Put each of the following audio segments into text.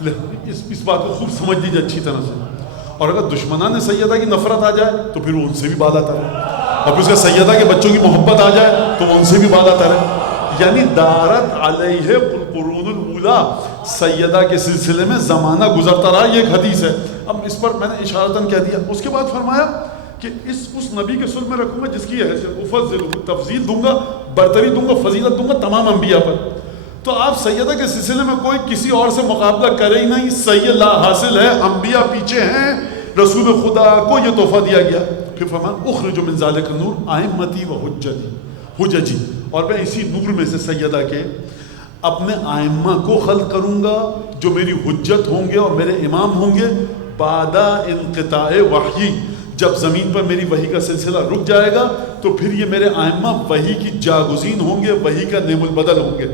اس بات کو خوب سمجھ لیجیے اچھی طرح سے. اور اگر دشمنان سیدہ کی نفرت آ جائے تو پھر وہ ان سے بھی بالا تر ہے, اور پھر اس کے سیدہ کے بچوں کی محبت آ جائے تو وہ ان سے بھی بالا تر ہے. یعنی دارت علیہ القرون الاولی, سیدہ کے سلسلے میں زمانہ گزرتا رہا, یہ ایک حدیث ہے. اب اس پر میں نے اشارتاً کہہ دیا. اس کے بعد فرمایا کہ اس نبی کے صلب میں رکھوں گا جس کی حیثیت افضل, تفضیل دوں گا, برتری دوں گا, فضیلت دوں گا تمام انبیاء پر. تو آپ سیدہ کے سلسلے میں کوئی کسی اور سے مقابلہ کرے ہی نہیں, سید لا حاصل ہے, انبیاء پیچھے ہیں, رسول خدا کو یہ تحفہ دیا گیا. پھر فرمایا اخرج من ذالک النور ائمتی و حججی, اور میں اسی نور میں سے سیدہ کے اپنے ائمہ کو خلق کروں گا جو میری حجت ہوں گے اور میرے امام ہوں گے بعد انقطاع وحی. جب زمین پر میری وحی کا سلسلہ رک جائے گا تو پھر یہ میرے ائمہ وحی کی جاگزین ہوں گے, وحی کا نعم البدل ہوں گے.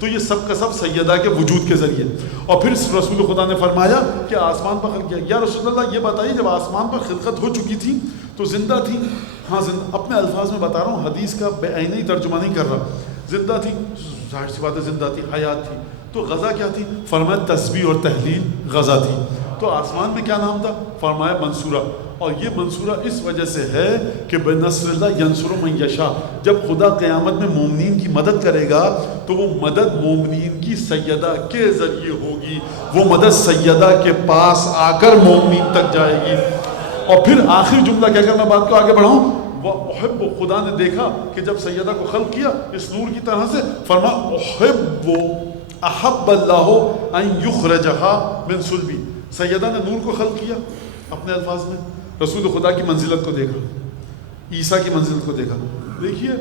تو یہ سب کا سب سیدہ کے وجود کے ذریعے. اور پھر رسول خدا نے فرمایا کہ آسمان پر خلق کیا. یا رسول اللہ یہ بتائیے جب آسمان پر خلقت ہو چکی تھی تو زندہ تھی؟ ہاں زندہ. اپنے الفاظ میں بتا رہا ہوں, حدیث کا بے عینی ترجمہ نہیں کر رہا. زندہ تھی, ظاہر سی بات ہے زندہ تھی, حیات تھی. تو غذا کیا تھی؟ فرمایا تسبیح اور تحلیل غذا تھی. تو آسمان میں کیا نام تھا؟ فرمایا منصورہ. اور یہ منصورہ اس وجہ سے ہے کہ بنصر اللہ ینصر من یشاء, جب خدا قیامت میں مومنین کی مدد کرے گا تو وہ مدد مومنین کی سیدہ کے ذریعے ہوگی, وہ مدد سیدہ کے پاس آ کر مومنین تک جائے گی. اور پھر آخری جملہ کہہ کر میں بات کو آگے بڑھاؤں, وہ احب, خدا نے دیکھا کہ جب سیدہ کو خلق کیا اس نور کی طرح سے, فرما احب احب اللہ ان یخرجها من صلبی. سیدہ نے نور کو خلق کیا اپنے الفاظ میں, رسول خدا کی منزلت کو دیکھا, عیسیٰ کی منزلت کو دیکھا. دیکھیے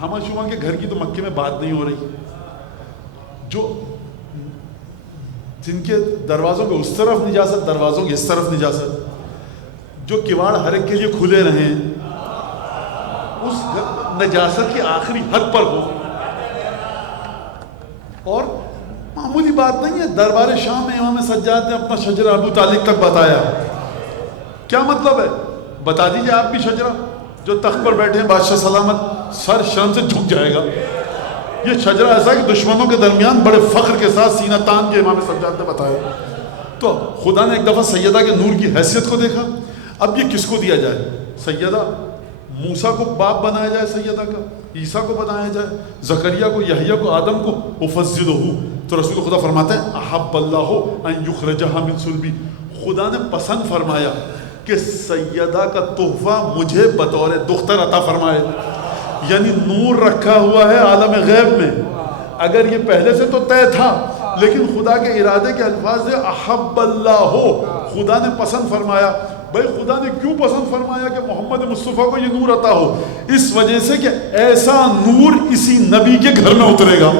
ہما شما کے گھر کی تو مکے میں بات نہیں ہو رہی, جو جن کے دروازوں کے اس طرف نجاست, دروازوں کے اس طرف نجاست, جو کواڑ ہر ایک کے لیے کھلے رہیں, اس نجاست کی آخری حد پر ہو. اور معمولی بات نہیں ہے, دربار شام میں امام سجاد نے اپنا شجرہ ابو طالب تک بتایا. کیا مطلب ہے؟ بتا دیجئے آپ بھی شجرہ. جو تخت پر بیٹھے ہیں بادشاہ سلامت, سر شرم سے جھک جائے گا. یہ شجرہ ایسا ہے کہ دشمنوں کے درمیان بڑے فخر کے ساتھ سینہ تان کے امام سجاد نے بتایا. تو خدا نے ایک دفعہ سیدہ کے نور کی حیثیت کو دیکھا. اب یہ کس کو دیا جائے؟ سیدہ موسیٰ کو باپ بنایا جائے سیدہ کا, عیسیٰ کو بنایا جائے, زکریا کو, یحییٰ کو, آدم کو, افضلہ. تو رسول خدا فرماتے ہیں احب اللہ ان یخرجها من صلبی, خدا نے پسند فرمایا کہ سیدہ کا تحفہ مجھے بطور دختر عطا فرمائے. یعنی نور رکھا ہوا ہے عالم غیب میں. اگر یہ پہلے سے تو طے تھا, لیکن خدا کے ارادے کے الفاظ سے احب اللہ, خدا نے پسند فرمایا. بھائی خدا نے کیوں پسند فرمایا کہ محمد مصطفیٰ کو یہ نور عطا ہو؟ اس وجہ سے کہ ایسا نور اسی نبی کے گھر میں اترے گا.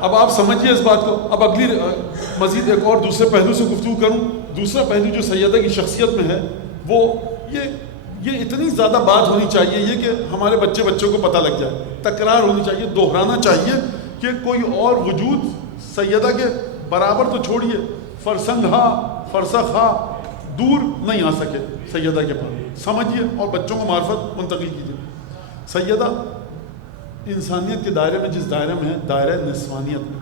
اب آپ سمجھیے اس بات کو. اب اگلی مزید ایک اور دوسرے پہلو سے گفتگو کروں. دوسرا پہلو جو سیدہ کی شخصیت میں ہے وہ یہ اتنی زیادہ بات ہونی چاہیے یہ کہ ہمارے بچوں کو پتہ لگ جائے, تکرار ہونی چاہیے, دہرانا چاہیے کہ کوئی اور وجود سیدہ کے برابر تو چھوڑیے, فرسنگ فرسخ دور نہیں آ سکے سیدہ کے پاس. سمجھیے اور بچوں کو معرفت منتقل کیجیے. سیدہ انسانیت کے دائرے میں جس دائرے میں ہے, دائرہ نسوانیت میں,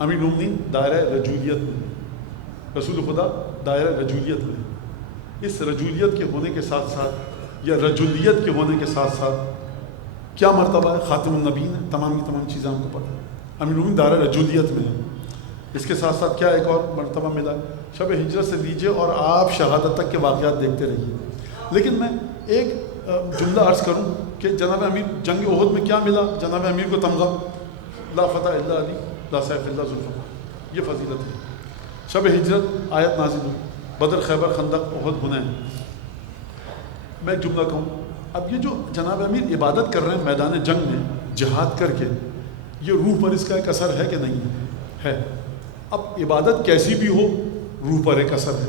امیر المومنین دائرہ رجولیت میں, رسول خدا دائرہ رجولیت میں. اس رجولیت کے ہونے کے ساتھ ساتھ یا رجولیت کے ہونے کے ساتھ ساتھ کیا مرتبہ ہے؟ خاتم النبیین ہے. تمام کی تمام چیزیں ہم کو پتہ ہے. امیر المومنین دائرہ رجولیت میں ہے. اس کے ساتھ ساتھ کیا ایک اور مرتبہ ملا؟ شب ہجرت سے لیجیے اور آپ شہادت تک کے واقعات دیکھتے رہیے. لیکن میں ایک جملہ عرض کروں کہ جناب امیر جنگ احد میں کیا ملا؟ جناب امیر کو تمغہ لا فتح الا علی لا سیف الا ذوالفقار, یہ فضیلت ہے. شب ہجرت آیت نازل ہوئی, بدر, خیبر, خندق, احد, حنین. میں ایک جملہ کہوں, اب یہ جو جناب امیر عبادت کر رہے ہیں میدان جنگ میں جہاد کر کے, یہ روح پر اس کا ایک اثر ہے کہ نہیں ہے؟ اب عبادت کیسی بھی ہو روح پر ایک اثر ہے.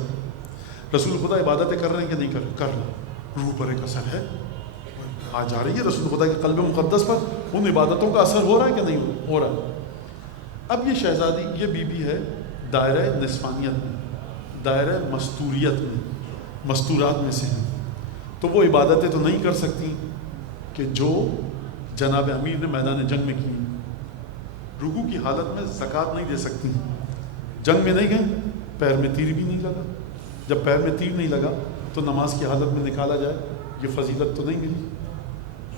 رسول خدا عبادتیں کر رہے ہیں کہ نہیں کر رہے؟ روح پر ایک اثر ہے, آ جا رہی ہے رسول خدا کے قلب مقدس پر. ان عبادتوں کا اثر ہو رہا ہے کہ نہیں ہو رہا ہے؟ اب یہ شہزادی، یہ بی بی ہے دائرہ نسوانیت میں، دائرہ مستوریت میں، مستورات میں سے ہیں، تو وہ عبادتیں تو نہیں کر سکتی کہ جو جناب امیر نے میدان جنگ میں کی. رکوع کی حالت میں زکوٰۃ نہیں دے سکتی، جنگ میں نہیں گئیں، پیر میں تیر بھی نہیں لگا. جب پیر میں تیر نہیں لگا تو نماز کی حالت میں نکالا جائے، یہ فضیلت تو نہیں ملی.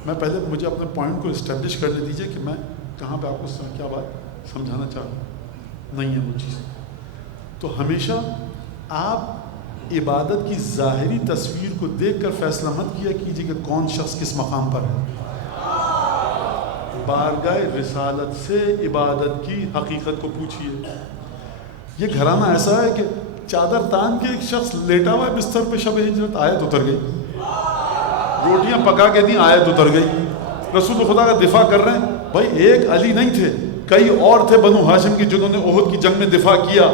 میں پہلے مجھے اپنے پوائنٹ کو اسٹیبلش کرنے دیجیے کہ میں کہاں پہ آپ کو کیا بات سمجھانا چاہ رہا ہوں. نہیں ہے وہ چیز. تو ہمیشہ آپ عبادت کی ظاہری تصویر کو دیکھ کر فیصلہ مت کیا کیجیے کہ کون شخص کس مقام پر ہے. بارگاہ رسالت سے عبادت کی حقیقت کو پوچھیے. یہ گھرانہ ایسا ہے کہ چادر تان کے ایک شخص لیٹا ہوا ہے بستر پہ، شب ہجرت آیت اتر گئی، روٹیاں پکا کے دیں آیت اتر گئی، رسول خدا کا دفاع کر رہے ہیں. بھائی ایک علی نہیں تھے، کئی اور تھے بنو ہاشم کی جنہوں نے احد کی جنگ میں دفاع کیا.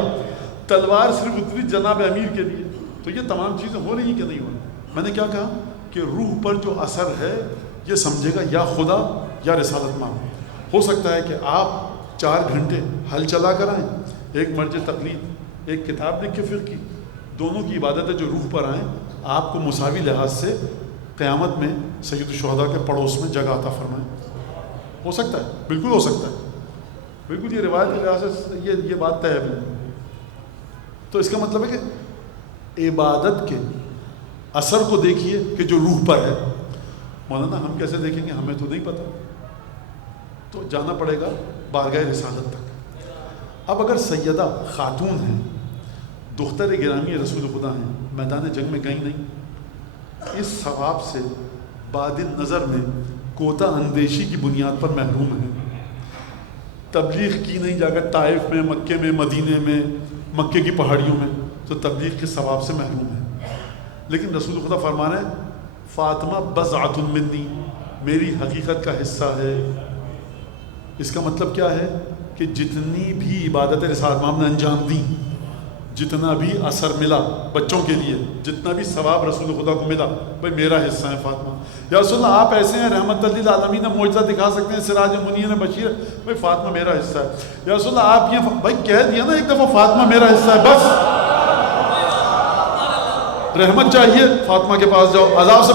تلوار صرف اتری جناب امیر کے لیے. تو یہ تمام چیزیں ہو رہی ہیں کہ نہیں ہو رہی؟ میں نے کیا کہا کہ روح پر جو اثر ہے یہ سمجھے گا یا خدا یا رسالت ماں. ہو سکتا ہے کہ آپ 4 گھنٹے حل چلا کر آئیں، ایک مرج تقلید، ایک کتاب لکھ کے فقہ کی، دونوں کی عبادتیں جو روح پر آئیں آپ کو مساوی لحاظ سے قیامت میں سید الشہداء کے پڑوس میں جگہ عطا فرمائیں. ہو سکتا ہے، بالکل ہو سکتا ہے، بالکل. یہ روایت کے لحاظ سے یہ بات طے ہے بالکل. تو اس کا مطلب ہے کہ عبادت کے اثر کو دیکھیے کہ جو روح پر ہے. مولانا ہم کیسے دیکھیں گے، ہمیں تو نہیں پتہ. تو جانا پڑے گا بارگاہ رسالت تک. اب اگر سیدہ خاتون ہیں، دختر گرامی رسول خدا ہیں، میدان جنگ میں گئی نہیں، اس ثواب سے بعد نظر میں کوتا اندیشی کی بنیاد پر محروم ہیں. تبلیغ کی نہیں جا کر طائف میں، مکے میں، مدینے میں، مکے کی پہاڑیوں میں، تو تبلیغ کے ثواب سے محروم ہیں. لیکن رسول خدا فرما رہے ہیں فاطمہ بضعۃ منی، میری حقیقت کا حصہ ہے. اس کا مطلب کیا ہے کہ جتنی بھی عبادت رسالت مآب نے انجام دی، جتنا بھی اثر ملا بچوں کے لیے، جتنا بھی ثواب رسول خدا کو ملا، بھائی میرا حصہ ہے فاطمہ. یا رسول اللہ آپ ایسے ہیں رحمت للعالمین، معجزہ دکھا سکتے ہیں، سراج منیر بشیر، بھائی فاطمہ میرا حصہ ہے. یا رسول اللہ آپ یہ بھائی کہہ دیا نا ایک دفعہ فاطمہ میرا حصہ ہے، بس رحمت چاہیے فاطمہ کے پاس جاؤ، عذاب سے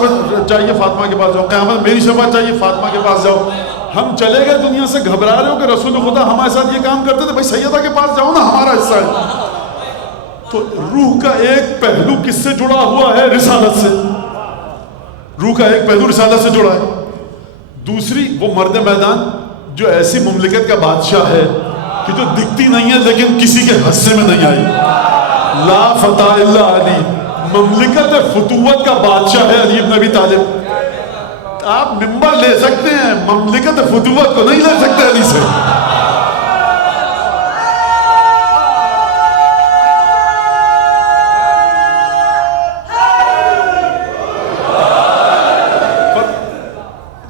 چاہیے فاطمہ کے پاس جاؤ، قیامت میری شفاعت چاہیے فاطمہ کے پاس جاؤ. ہم چلے گئے دنیا سے، گھبرا رہے ہو کہ رسول خدا ہمارے ساتھ یہ کام کرتے تھے، بھائی سیدہ کے پاس جاؤ نا، ہمارا حصہ ہے. تو روح کا ایک پہلو کس سے جڑا ہوا ہے؟ رسالت سے. روح کا ایک پہلو رسالت سے جڑا ہے. دوسری وہ مرد میدان جو ایسی مملکت کا بادشاہ ہے کہ جو دکھتی نہیں ہے لیکن کسی کے حصے میں نہیں آئی. لا فتح الا علی، مملکت فتوت کا بادشاہ ہے علی بن ابی طالب. آپ ممبر لے سکتے ہیں، مملکت فتوت کو نہیں لے سکتے علی سے.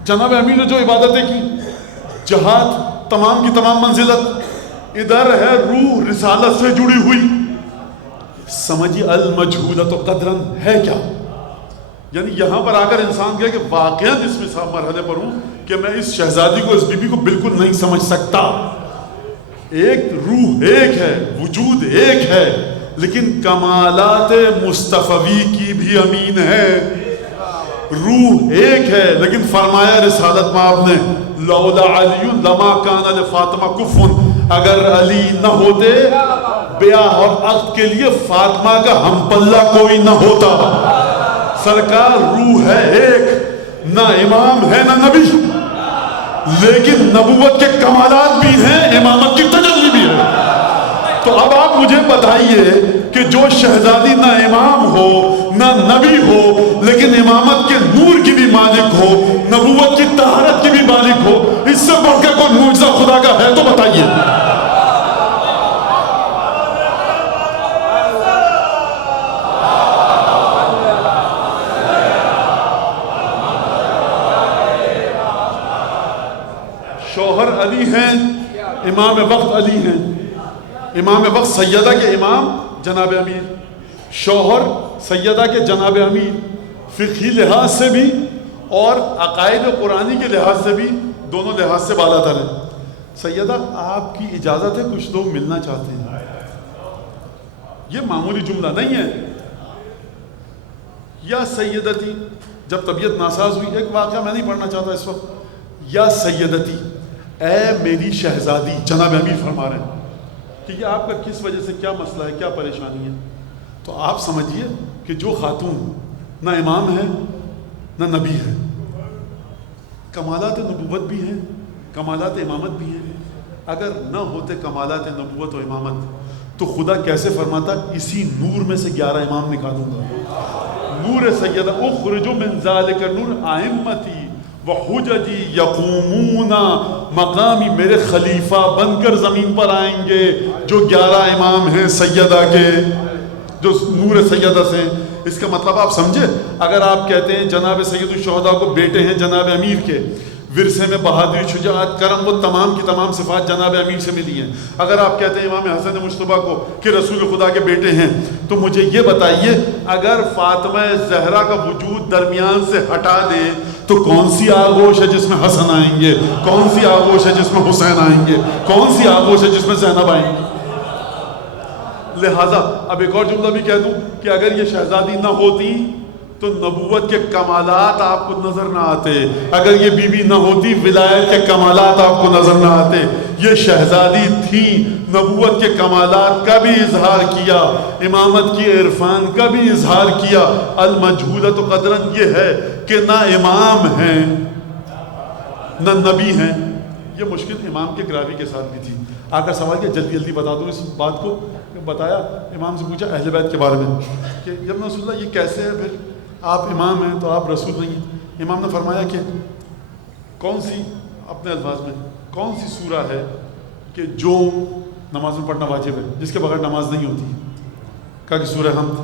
جناب امیر نے جو عبادتیں کی، جہاد، تمام کی تمام منزلت، ادھر ہے روح رسالت سے جڑی ہوئی. سمجھی المجہولۃ قدراً ہے کیا؟ یعنی یہاں پر آ کر انسان کہے کہ واقعاً اس مرحلے پر ہوں کہ میں اس شہزادی کو، اس بی بی کو بالکل نہیں سمجھ سکتا. ایک روح ایک ہے، وجود ایک ہے، لیکن کمالات مصطفی کی بھی امین ہے. روح ایک ہے لیکن فرمایا رسالت مآب نے لولا علی لما کان لفاطمہ کفن، اگر علی نہ ہوتے بیاہ اور عقد کے لیے فاطمہ کا ہم پلہ کوئی نہ ہوتا. سرکار روح ہے ایک، نہ امام ہے نہ نبی، لیکن نبوت کے کمالات بھی ہیں، امامت کی تجلی بھی ہے. تو اب آپ مجھے بتائیے کہ جو شہزادی نہ امام ہو نہ نبی ہو لیکن امامت کے نور کی بھی مالک ہو، نبوت کی طہارت کی بھی مالک ہو، اس سے بڑھ کے کوئی معجزہ خدا کا ہے تو بتائیے. شوہر علی ہیں، امام وقت علی ہیں. امام وقت سیدہ کے امام جناب امیر، شوہر سیدہ کے جناب امیر. فقہی لحاظ سے بھی اور عقائد قرآنی کے لحاظ سے بھی دونوں لحاظ سے بالا تر ہیں. سیدہ آپ کی اجازت ہے کچھ لوگ ملنا چاہتے ہیں. یہ معمولی جملہ نہیں ہے. یا سیدتی، جب طبیعت ناساز ہوئی، ایک واقعہ میں نہیں پڑھنا چاہتا اس وقت. یا سیدتی، اے میری شہزادی، جناب امیر فرما رہے ہیں کہ یہ آپ کا کس وجہ سے کیا مسئلہ ہے، کیا پریشانی ہے. تو آپ سمجھیے کہ جو خاتون نہ امام ہے نہ نبی ہے، کمالات نبوت بھی ہیں، کمالات امامت بھی ہیں. اگر نہ ہوتے کمالات نبوت و امامت تو خدا کیسے فرماتا اسی نور میں سے 11 امام نکالوں گا. نور سیدہ اخرج من ذالک نور ائمتی وحججی یقومون مقامی، میرے خلیفہ بن کر زمین پر آئیں گے جو 11 امام ہیں سیدہ کے، جو نور سیدہ سے. اس کا مطلب آپ سمجھے، اگر آپ کہتے ہیں جناب سید الشہداء کو بیٹے ہیں جناب امیر کے، ورثے میں بہادری، شجاعت، کرم، وہ تمام کی تمام صفات جناب امیر سے ملی ہیں. اگر آپ کہتے ہیں امام حسن مجتبیٰ کو کہ رسول خدا کے بیٹے ہیں، تو مجھے یہ بتائیے اگر فاطمہ زہرا کا وجود درمیان سے ہٹا دیں تو کون سی آغوش ہے جس میں حسن آئیں گے، کون سی آغوش ہے جس میں حسین آئیں گے، کون سی آغوش ہے جس میں زینب آئیں گے. لہٰذا اب ایک اور جملہ بھی کہہ دوں کہ اگر یہ شہزادی نہ ہوتی تو نبوت کے کمالات آپ کو نظر نہ آتے. اگر یہ بیوی نہ ہوتی ولایت کے کمالات آپ کو نظر نہ آتے. یہ شہزادی تھی، نبوت کے کمالات کا بھی اظہار کیا، امامت کی عرفان کا بھی اظہار کیا. المجہولۃ قدراً یہ ہے کہ نہ امام ہیں نہ نبی ہیں. یہ مشکل امام کے گراوی کے ساتھ بھی تھی. آ کر سوال کیا، جلدی جلدی بتا دوں اس بات کو. بتایا، امام سے پوچھا اہل بیت کے بارے میں کہ یا رسول اللہ یہ کیسے ہے، پھر آپ امام ہیں تو آپ رسول نہیں ہیں. امام نے فرمایا کہ کون سی، اپنے الفاظ میں، کون سی سورہ ہے کہ جو نماز میں پڑھنا واجب ہے، جس کے بغیر نماز نہیں ہوتی. کہا کہ سورہ حمد.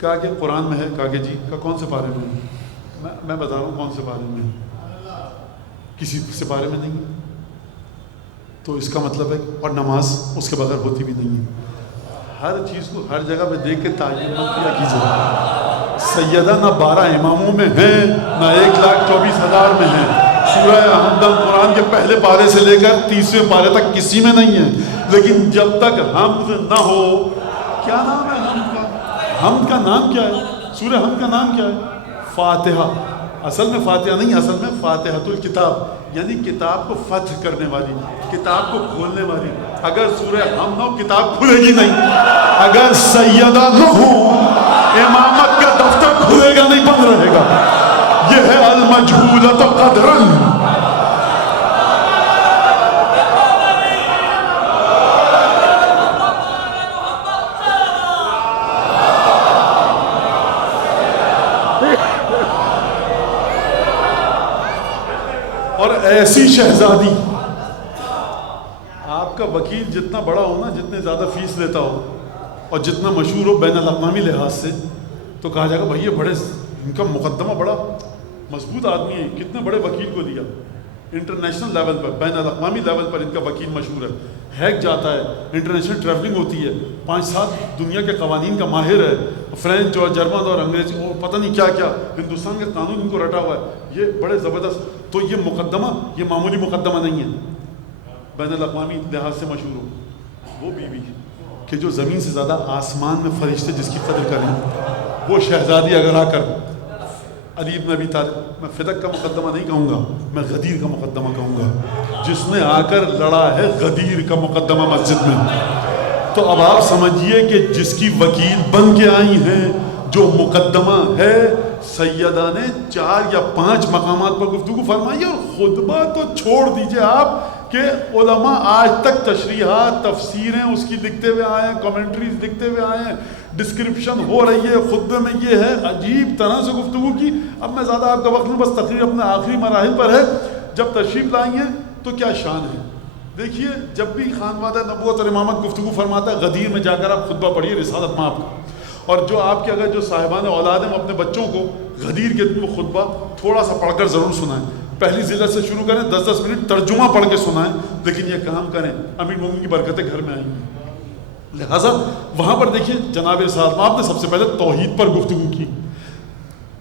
کہا کہ قرآن میں ہے. کہا کہ جی. کہا کون سے پارے میں ہے؟ میں بتا رہا ہوں کون سے پارے میں ہے. کسی سے پارے میں نہیں. تو اس کا مطلب ہے اور نماز اس کے بغیر ہوتی بھی نہیں ہے. ہر چیز کو ہر جگہ پہ دیکھ کے تعین نہ کیا کیجیے. سیدہ نہ 12 اماموں میں ہیں نہ 1,24,000 میں ہیں. سورہ حمد قرآن کے پہلے پارے سے لے کر 30ویں پارے تک کسی میں نہیں ہے. لیکن جب تک حمد نہ ہو، کیا نام ہے حمد کا؟ حمد کا نام کیا ہے؟ سورہ حمد کا نام کیا ہے؟ فاتحہ. اصل میں فاتحہ نہیں، اصل میں فاتحۃ الکتاب، یعنی کتاب کو فتح کرنے والی، کتاب کو کھولنے والی. اگر سورہ حمد نہ ہو کتاب کھلے گی نہیں. اگر سیدہ نہ ہو امامت کا دفتر کھلے گا نہیں، بند رہے گا. یہ ہے المجہولۃ قدراً. اور ایسی شہزادی، آپ کا وکیل جتنا بڑا ہو نا، جتنے زیادہ فیس لیتا ہو اور جتنا مشہور ہو بین الاقوامی لحاظ سے، تو کہا جائے گا بھائی یہ بڑے، ان کا مقدمہ بڑا مضبوط آدمی ہے، کتنے بڑے وکیل کو دیا. انٹرنیشنل لیول پر، بین الاقوامی لیول پر ان کا وکیل مشہور ہے. ہیک جاتا ہے، انٹرنیشنل ٹریولنگ ہوتی ہے، 5-7 دنیا کے قوانین کا ماہر ہے، فرینچ اور جرمن اور انگریزی اور پتہ نہیں کیا کیا، ہندوستان کے قانون ان کو رٹا ہوا ہے. یہ بڑے زبردست. تو یہ مقدمہ، یہ معمولی مقدمہ نہیں ہے، بین الاقوامی لحاظ سے مشہور ہو. وہ بیوی کہ جو زمین سے زیادہ آسمان میں فرشتے جس کی قدر کریں، وہ شہزادی اگر آ کر علی بن ابی طالب، میں فدق کا مقدمہ نہیں کہوں گا، میں غدیر کا مقدمہ کہوں گا، جس نے آ کر لڑا ہے غدیر کا مقدمہ مسجد میں. تو اب آپ سمجھیے کہ جس کی وکیل بن کے آئی ہیں، جو مقدمہ ہے، سیدہ نے 4 یا 5 مقامات پر گفتگو فرمائی. اور خطبہ تو چھوڑ دیجئے آپ کہ علماء آج تک تشریحات، تفسیریں اس کی لکھتے ہوئے آئے ہیں، کمنٹریز لکھتے ہوئے آئے ہیں، ڈسکرپشن ہو رہی ہے، خطبے میں یہ ہے، عجیب طرح سے گفتگو کی. اب میں زیادہ آپ کا وقت نہیں، بس تقریر اپنے آخری مراحل پر ہے. جب تشریف لائی ہیں تو کیا شان ہے. دیکھیے جب بھی خانوادہ نبوت اور امامت گفتگو فرماتا ہے، غدیر میں جا کر آپ خطبہ پڑھیے رسالت میں آپ کا. اور جو آپ کے اگر جو صاحبان اولاد ہیں وہ اپنے بچوں کو غدیر کے وہ خطبہ تھوڑا سا پڑھ کر ضرور سنائیں. پہلی ذلت سے شروع کریں، 10-10 منٹ ترجمہ پڑھ کے سنائیں، لیکن یہ کام کریں، امیر مومن کی برکتیں گھر میں آئیں گی. لہٰذا وہاں پر دیکھیے جناب صاحب آپ نے سب سے پہلے توحید پر گفتگو کی.